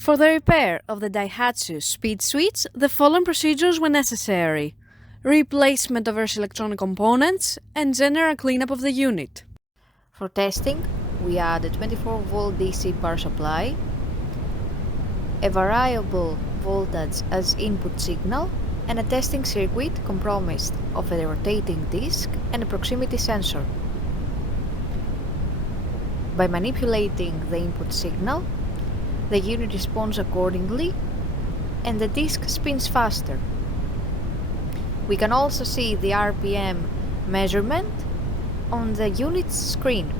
For the repair of the Daihatsu speed switch, the following procedures were necessary: replacement of various electronic components and general cleanup of the unit. For testing, we add a 24-volt DC power supply, a variable voltage as input signal, and a testing circuit comprised of a rotating disc and a proximity sensor. By manipulating the input signal, the unit responds accordingly and the disc spins faster. We can also see the RPM measurement on the unit's screen.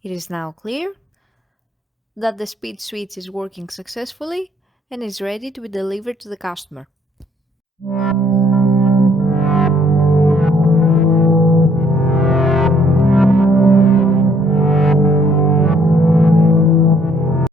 It is now clear that the speed switch is working successfully and is ready to be delivered to the customer.